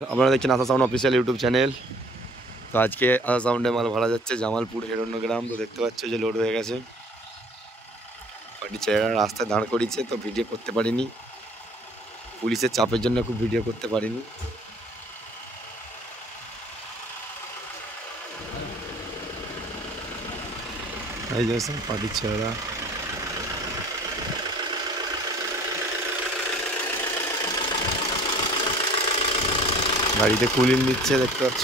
আপনারা দেখছেন আশা sound official YouTube channel. তো আজকে আশা সাউন্ডে মাল ভরা যাচ্ছে জামালপুর হিরণ্যগ্রাম। তো দেখতে পাচ্ছ যে লোড হয়ে গেছে। পার্টি ছেলেরা রাস্তায় দাঁড় করিয়েছে, তো ভিডিও করতে পারিনি, পুলিশের চাপের জন্য খুব ভিডিও করতে পারিনি। এই যে সব পার্টির ছেলেরা গাড়িতে কুলিং দিচ্ছে, দেখতে পাচ্ছ।